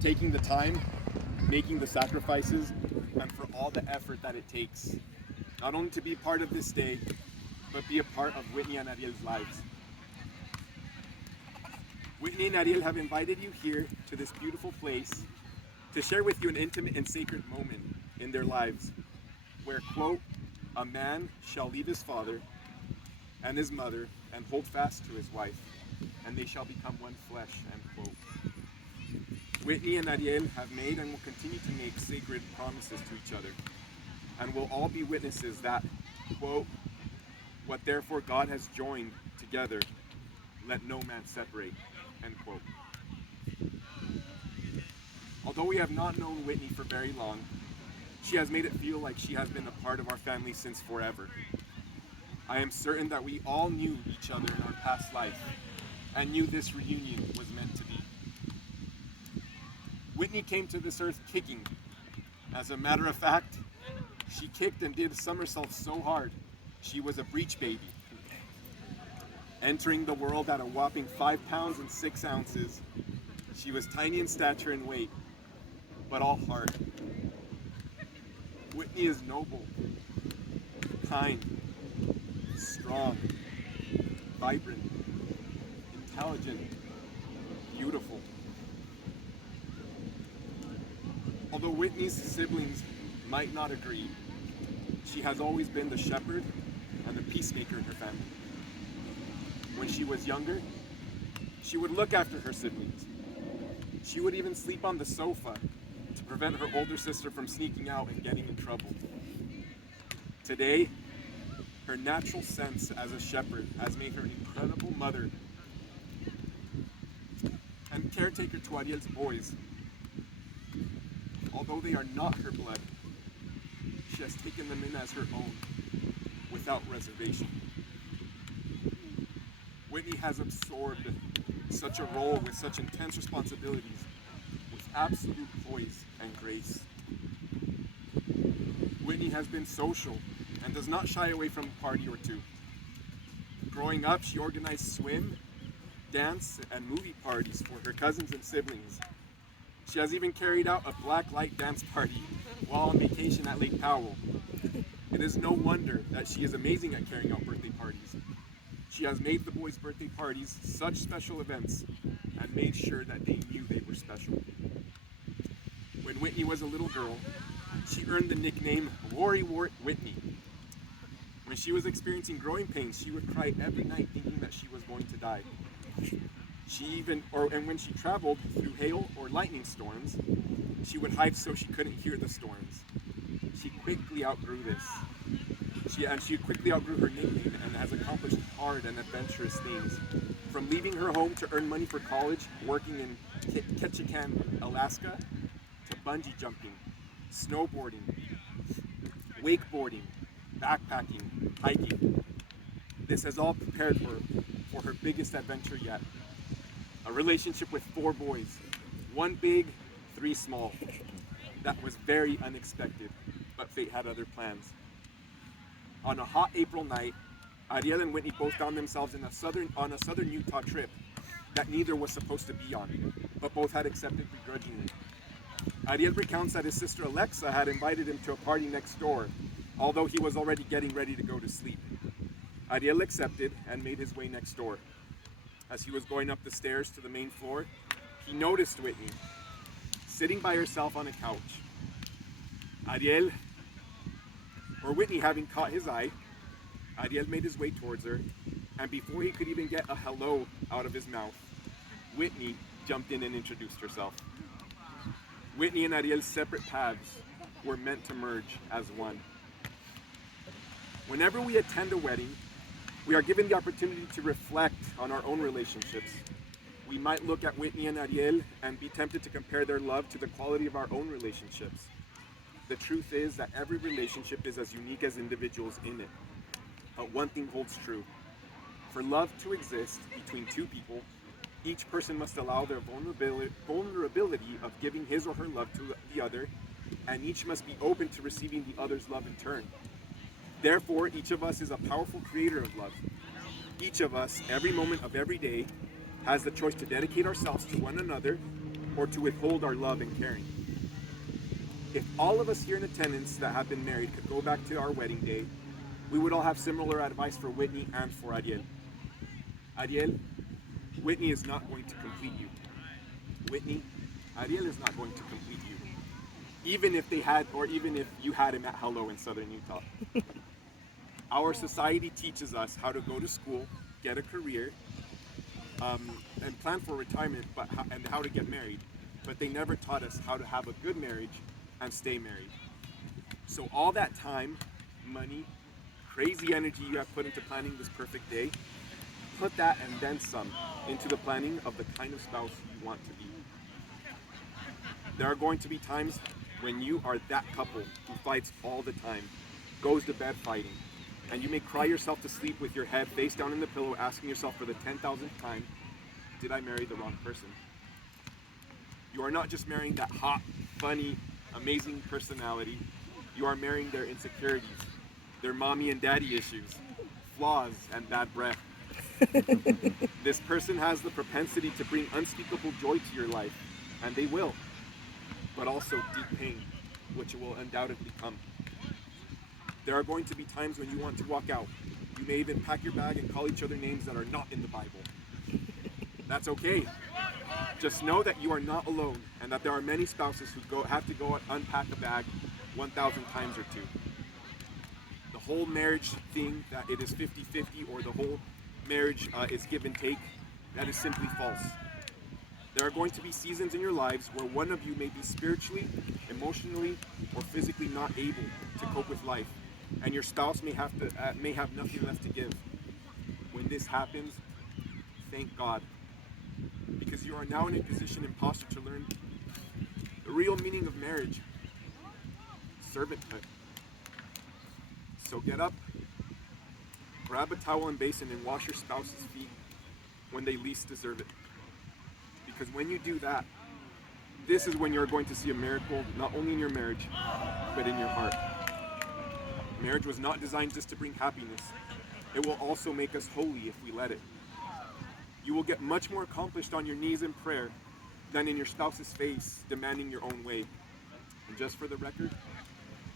taking the time, making the sacrifices, and for all the effort that it takes, not only to be part of this day, but be a part of Whitney and Ariel's lives. Whitney and Ariel have invited you here to this beautiful place to share with you an intimate and sacred moment in their lives where, quote, a man shall leave his father and his mother and hold fast to his wife, and they shall become one flesh, end quote. Whitney and Ariel have made and will continue to make sacred promises to each other, and will all be witnesses that, quote, what therefore God has joined together, let no man separate, end quote. Although we have not known Whitney for very long, she has made it feel like she has been a part of our family since forever. I am certain that we all knew each other in our past life and knew this reunion was meant to be. Whitney came to this earth kicking. As a matter of fact, she kicked and did somersaults so hard, she was a breech baby. Entering the world at a whopping 5 pounds and 6 ounces, she was tiny in stature and weight, but all heart. Whitney is noble, kind, strong, vibrant, intelligent, beautiful. Although Whitney's siblings might not agree, she has always been the shepherd and the peacemaker in her family. When she was younger, she would look after her siblings. She would even sleep on the sofa to prevent her older sister from sneaking out and getting in trouble. Today, her natural sense as a shepherd has made her an incredible mother and caretaker to Ariel's boys. Although they are not her blood, she has taken them in as her own, without reservation. Whitney has absorbed such a role with such intense responsibilities, with absolute poise and grace. Whitney has been social and does not shy away from a party or two. Growing up, she organized swim, dance, and movie parties for her cousins and siblings. She has even carried out a black light dance party while on vacation at Lake Powell. It is no wonder that she is amazing at carrying out birthday parties. She has made the boys' birthday parties such special events and made sure that they knew they were special. When Whitney was a little girl, she earned the nickname Worry Wart Whitney. When she was experiencing growing pains, she would cry every night thinking that she was going to die. And when she traveled through hail or lightning storms, she would hide so she couldn't hear the storms. She quickly outgrew this. She quickly outgrew her nickname and has accomplished hard and adventurous things. From leaving her home to earn money for college, working in Ketchikan, Alaska, to bungee jumping, snowboarding, wakeboarding, backpacking, hiking. This has all prepared her for her biggest adventure yet. A relationship with 4 boys, 1 big, 3 small. That was very unexpected, but fate had other plans. On a hot April night, Ariel and Whitney both found themselves on a southern Utah trip that neither was supposed to be on, but both had accepted begrudgingly. Ariel recounts that his sister Alexa had invited him to a party next door, although he was already getting ready to go to sleep. Ariel accepted and made his way next door. As he was going up the stairs to the main floor, he noticed Whitney sitting by herself on a couch. Whitney having caught his eye, Ariel made his way towards her, and before he could even get a hello out of his mouth, Whitney jumped in and introduced herself. Whitney and Ariel's separate paths were meant to merge as one. Whenever we attend a wedding, we are given the opportunity to reflect on our own relationships. We might look at Whitney and Ariel and be tempted to compare their love to the quality of our own relationships. The truth is that every relationship is as unique as individuals in it. But one thing holds true. For love to exist between 2 people, each person must allow their vulnerability of giving his or her love to the other, and each must be open to receiving the other's love in turn. Therefore, each of us is a powerful creator of love. Each of us, every moment of every day, has the choice to dedicate ourselves to one another or to withhold our love and caring. If all of us here in attendance that have been married could go back to our wedding day, we would all have similar advice for Whitney and for Ariel. Ariel, Whitney is not going to complete you. Whitney, Ariel is not going to complete you. Even if they had, or even if you had him at Hello in Southern Utah. Our society teaches us how to go to school, get a career, and plan for retirement, and how to get married. But they never taught us how to have a good marriage and stay married. So all that time, money, crazy energy you have put into planning this perfect day, put that and then some into the planning of the kind of spouse you want to be. There are going to be times when you are that couple who fights all the time, goes to bed fighting, and you may cry yourself to sleep with your head face down in the pillow, asking yourself for the 10,000th time, did I marry the wrong person? You are not just marrying that hot, funny, amazing personality. You are marrying their insecurities, their mommy and daddy issues, flaws, and bad breath. This person has the propensity to bring unspeakable joy to your life, and they will, but also deep pain, which will undoubtedly come. There are going to be times when you want to walk out. You may even pack your bag and call each other names that are not in the Bible. That's okay. Just know that you are not alone, and that there are many spouses who have to go and unpack a bag 1,000 times or two. The whole marriage thing, that it is 50-50, or the whole marriage is give and take, that is simply false. There are going to be seasons in your lives where one of you may be spiritually, emotionally, or physically not able to cope with life, and your spouse may have nothing left to give. When this happens, thank God, because you are now in a position and posture to learn the real meaning of marriage, servanthood. So get up, grab a towel and basin, and wash your spouse's feet when they least deserve it. Because when you do that, this is when you're going to see a miracle, not only in your marriage, but in your heart. Marriage was not designed just to bring happiness. It will also make us holy if we let it. You will get much more accomplished on your knees in prayer than in your spouse's face demanding your own way. And just for the record,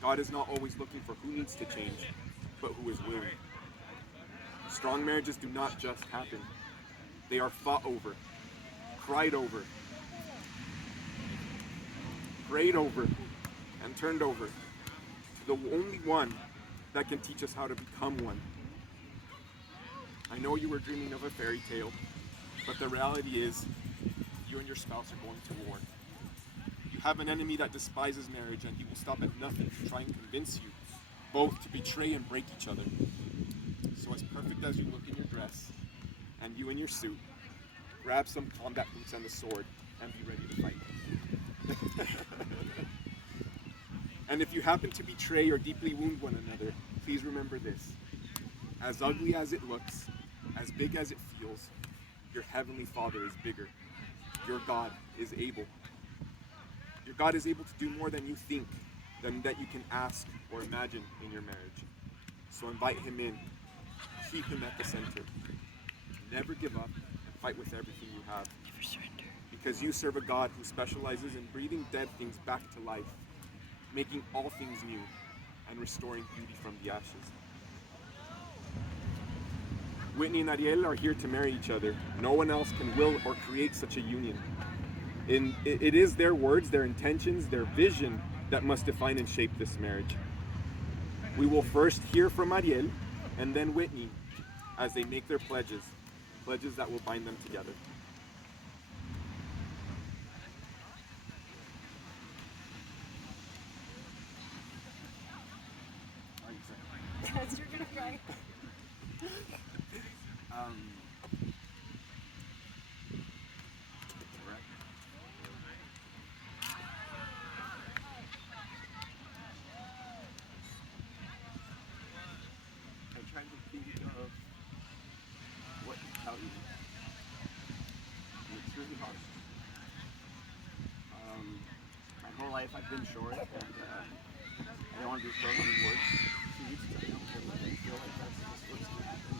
God is not always looking for who needs to change, but who is willing. Strong marriages do not just happen. They are fought over, cried over, prayed over, and turned over to the only one that can teach us how to become one. I know you were dreaming of a fairy tale, but the reality is you and your spouse are going to war. You have an enemy that despises marriage, and he will stop at nothing to try and convince you both to betray and break each other. So as perfect as you look in your dress, and you in your suit, grab some combat boots and a sword, and be ready to fight. And if you happen to betray or deeply wound one another, please remember this. As ugly as it looks, as big as it feels, your Heavenly Father is bigger. Your God is able. Your God is able to do more than you think, than that you can ask or imagine in your marriage. So invite Him in. Keep Him at the center. Never give up, and fight with everything you have. Never surrender. Because you serve a God who specializes in breathing dead things back to life, making all things new, and restoring beauty from the ashes. Whitney and Ariel are here to marry each other. No one else can will or create such a union. It is their words, their intentions, their vision that must define and shape this marriage. We will first hear from Ariel and then Whitney as they make their pledges that will bind them together. Yes, you're gonna cry. I'm trying to think of what to tell you. And it's really hard. My whole life I've been short, and I don't want to be short on words. She needs to know what I feel like that's just what's going to happen.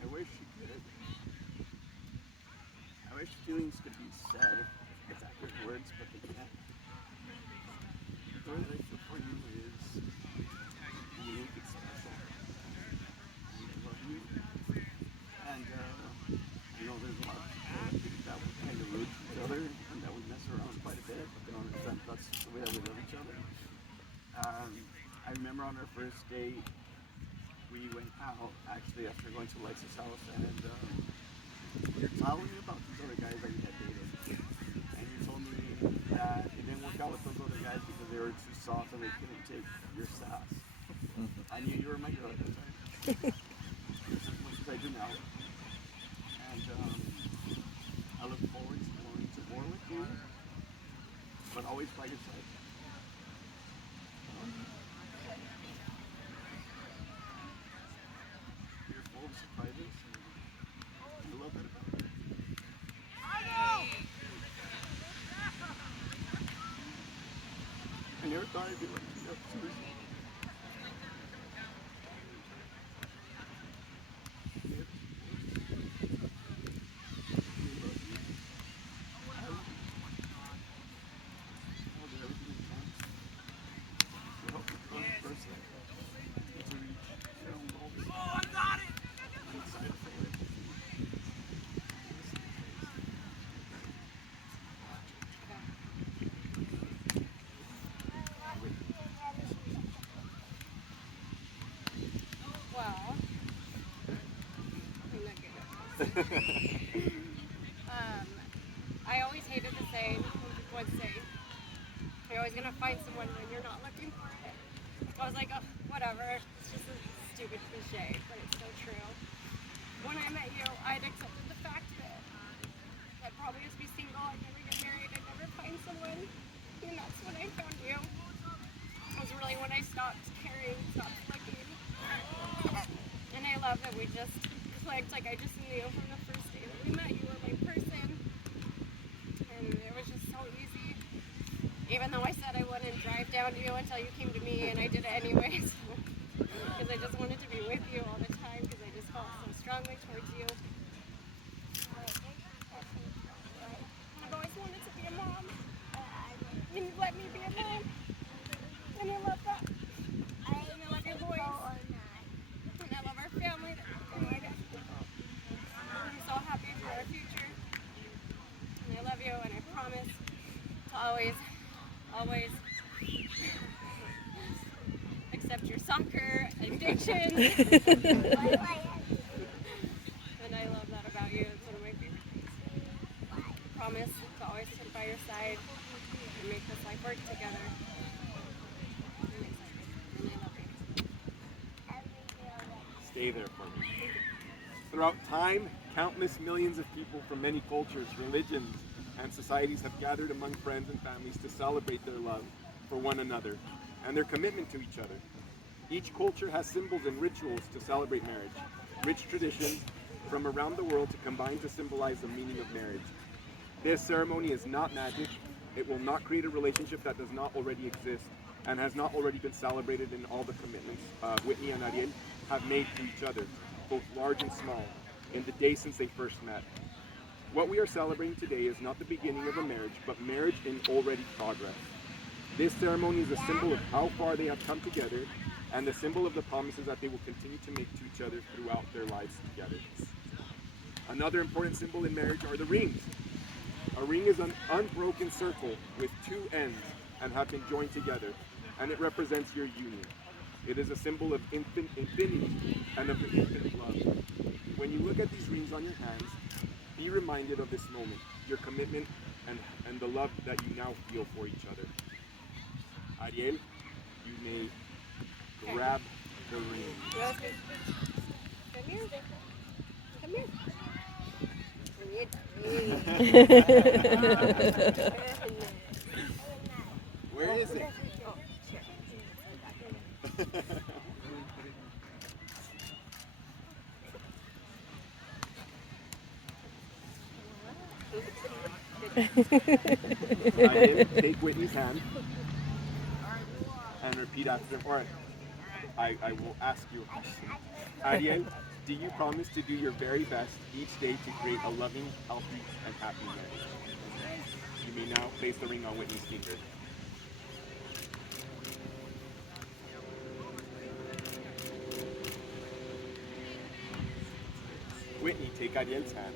I wish she could. wish feelings could be said with accurate words, but they can't. The way that I feel for you is unique, it's special. And I love you. And I know there's a lot of people that think that we're kind of rude to each other and that we mess around quite a bit, but they don't understand that's the way that we love each other. I remember on our first date, we went out actually after going to Lex's house, and you're telling me about these other guys that you had dated, and you told me that it didn't work out with those other guys because they were too soft and they couldn't take your sass. I knew you were my girl at the time, just as much as I do now, and I look forward to going to war with you, but always by your side. You're full of surprises. And I love that about you. I never thought I'd be like you. Seriously. Never. We love you. I love you. I'll do everything I can to help you become the person and to reach your own goals. I'm excited for it. Well, I'm not good at this. I always hated the saying when people would say, you're always gonna find someone when you're not looking for it. I was like, oh, whatever. It's just a stupid cliche, but it's so true. When I met you, I'd accepted the fact that I'd probably just be single, I'd never get married, I'd never find someone. And that's when I found you. It was really when I stopped caring, stopped looking. And I love that we just clicked. Like I just knew from the first day that we met, you were my person. And it was just so easy. Even though I said I wouldn't drive down to you until you came to me, and I did it anyways. Because I just wanted to be with you all the time, because I just felt so strongly towards you. And I've always wanted to be a mom. And you let me be a mom. And I love that. And I love your voice. And I love our family. And I'm so happy for our future. And I love you, and I promise to always accept your soccer addiction. And I love that about you. It's one of my favorite things. Promise to always stand by your side and make this life work together. I'm excited. And I love you. Stay there for me. Throughout time, countless millions of people from many cultures, religions, and societies have gathered among friends and families to celebrate their love for one another and their commitment to each other. Each culture has symbols and rituals to celebrate marriage, rich traditions from around the world to combine to symbolize the meaning of marriage. This ceremony is not magic. It will not create a relationship that does not already exist and has not already been celebrated in all the commitments Whitney and Ariel have made to each other, both large and small, in the days since they first met. What we are celebrating today is not the beginning of a marriage, but marriage in already progress. This ceremony is a symbol of how far they have come together and the symbol of the promises that they will continue to make to each other throughout their lives together. Another important symbol in marriage are the rings. A ring is an unbroken circle with two ends and have been joined together, and it represents your union. It is a symbol of infinity and of the infinite love. When you look at these rings on your hands, be reminded of this moment, your commitment and the love that you now feel for each other. Ariel, you may grab the ring. Come here. Come here. Where is it? Ariel, take Whitney's hand and repeat after him. Or I will ask you a question. Ariel, do you promise to do your very best each day to create a loving, healthy, and happy marriage? You may now place the ring on Whitney's finger. Whitney, take Ariel's hand.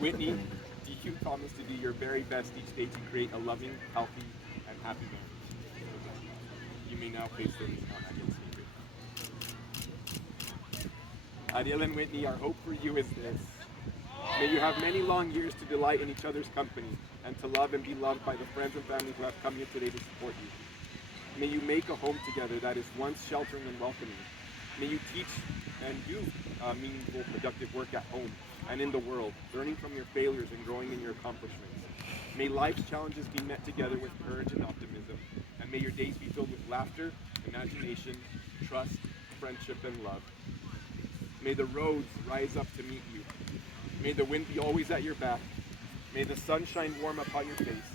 Whitney, do you promise to do your very best each day to create a loving, healthy, and happy marriage? You may now place the ring on Ariel's finger. Ariel and Whitney, our hope for you is this. May you have many long years to delight in each other's company and to love and be loved by the friends and family who have come here today to support you. May you make a home together that is once sheltering and welcoming. May you teach and do meaningful, productive work at home and in the world, learning from your failures and growing in your accomplishments. May life's challenges be met together with courage and optimism, and may your days be filled with laughter, imagination, trust, friendship, and love. May the roads rise up to meet you. May the wind be always at your back. May the sun shine warm upon your face,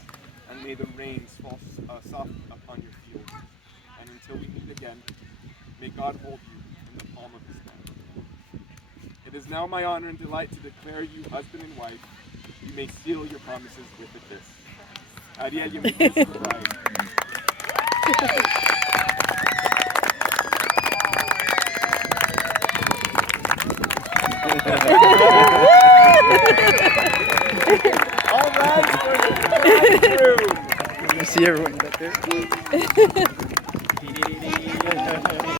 and may the rains fall soft upon your fields. And until we meet again, may God hold you in the palm of his hand. It is now my honor and delight to declare you husband and wife. You may seal your promises with a kiss. Ariel, you may kiss the bride. All right, for the bridegroom. You see everyone back there?